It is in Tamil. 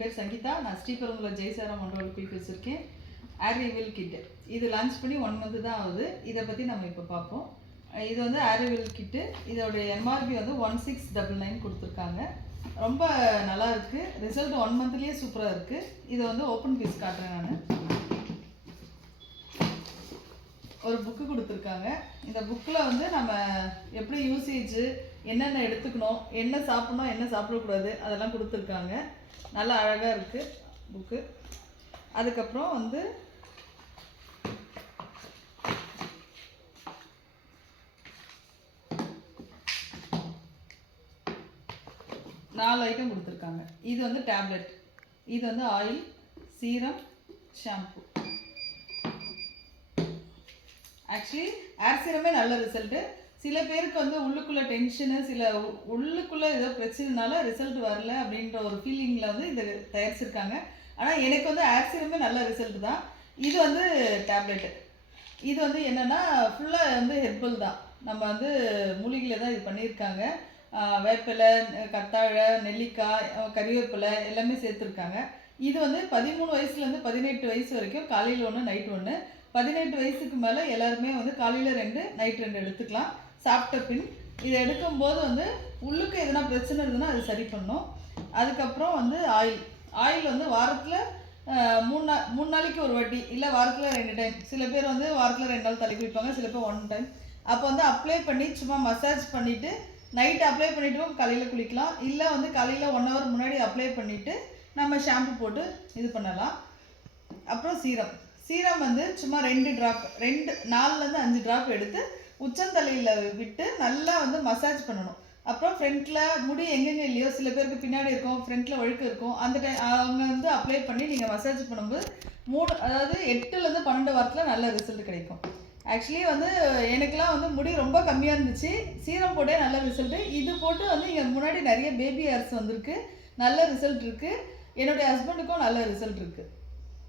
பேர் சங்கீதா. நான் ஸ்ரீபெரும்புதூர் ஜெய்சாரம் மண்டபத்தில் பேசியிருக்கேன். ஆரிவில் கிட்டு இது லான்ச் பண்ணி 1 மந்த் தான் ஆகுது. இதை பற்றி நம்ம இப்போ பார்ப்போம். இது வந்து ஆரிவில் கிட்டு. இதோடைய எம்ஆர்பி வந்து 1699 கொடுத்துருக்காங்க. ரொம்ப நல்லா இருக்குது. ரிசல்ட் 1 மந்த்லேயே சூப்பராக இருக்குது. இதை வந்து ஓப்பன் பீஸ் காட்டுறேன். நான் ஒரு புக்கு கொடுத்துருக்காங்க. இந்த புக்கில் வந்து நம்ம எப்படி யூசேஜ், என்னென்ன எடுத்துக்கணும், என்ன சாப்பிட்ணும், என்ன சாப்பிடக்கூடாது, அதெல்லாம் கொடுத்துருக்காங்க. நல்லா அழகாக இருக்குது புக்கு. அதுக்கப்புறம் வந்து நாலு ஐட்டம் கொடுத்துருக்காங்க. இது வந்து டேப்லெட், இது வந்து ஆயில், சீரம், ஷாம்பு. ஆக்சுவலி ஏர் சீரமே நல்ல ரிசல்ட்டு. சில பேருக்கு வந்து உள்ளுக்குள்ளே டென்ஷனு, சில உள்ளுக்குள்ளே ஏதோ பிரச்சனைனால ரிசல்ட் வரல அப்படின்ற ஒரு ஃபீலிங்கில் வந்து இதை தயாரிச்சிருக்காங்க. ஆனால் எனக்கு வந்து ஏர் சீரமே நல்ல ரிசல்ட் தான். இது வந்து டேப்லெட்டு. இது வந்து என்னென்னா ஃபுல்லாக வந்து ஹெர்பல் தான். நம்ம வந்து மூலிகையில் தான் இது பண்ணியிருக்காங்க. வேப்பிலை, கத்தாழை, நெல்லிக்காய், கறிவேப்பிலை எல்லாமே சேர்த்துருக்காங்க. இது வந்து 13 வயசுலேருந்து 18 வயசு வரைக்கும் காலையில் 1 நைட் 1. 18 வயசுக்கு மேலே எல்லாருமே வந்து காலையில் 2 நைட் 2 எடுத்துக்கலாம். சாப்பிட்ட பின் இதை எடுக்கும்போது வந்து உள்ளுக்கு எதனா பிரச்சனை இருந்ததுன்னா அது சரி பண்ணும். அதுக்கப்புறம் வந்து ஆயில் வந்து வாரத்தில் 3 நாளைக்கு ஒரு வாட்டி, இல்லை வாரத்தில் 2 டைம். சில பேர் வந்து வாரத்தில் 2 நாள் தலை குளிப்பாங்க, சில பேர் 1 டைம். அப்போ வந்து அப்ளை பண்ணி சும்மா மசாஜ் பண்ணிவிட்டு நைட்டு அப்ளை பண்ணிவிட்டு காலையில் குளிக்கலாம். இல்லை வந்து காலையில் 1 ஹவர் முன்னாடி அப்ளை பண்ணிவிட்டு நம்ம ஷாம்பு போட்டு இது பண்ணலாம். அப்புறம் சீரம் வந்து சும்மா 2 ட்ராப், 4லேருந்து 5 ட்ராப் எடுத்து உச்சந்தலையில் விட்டு நல்லா வந்து மசாஜ் பண்ணணும். அப்புறம் ஃப்ரண்ட்டில் முடி எங்கெங்கே இல்லையோ, சில பேருக்கு பின்னாடி இருக்கும், ஃப்ரண்ட்டில் வழுக்கு இருக்கும், அந்த டைம் அவங்க வந்து அப்ளை பண்ணி நீங்கள் மசாஜ் பண்ணும்போது 8லேருந்து 12 வாரத்தில் நல்ல ரிசல்ட் கிடைக்கும். ஆக்சுவலி வந்து எனக்குலாம் வந்து முடி ரொம்ப கம்மியாக இருந்துச்சு. சீரம் போட்டே நல்ல ரிசல்ட்டு. இது போட்டு வந்து இங்கே முன்னாடி நிறைய பேபி ஹேர்ஸ் வந்திருக்கு. நல்ல ரிசல்ட் இருக்குது. என்னுடைய ஹஸ்பண்டுக்கும் நல்ல ரிசல்ட் இருக்குது.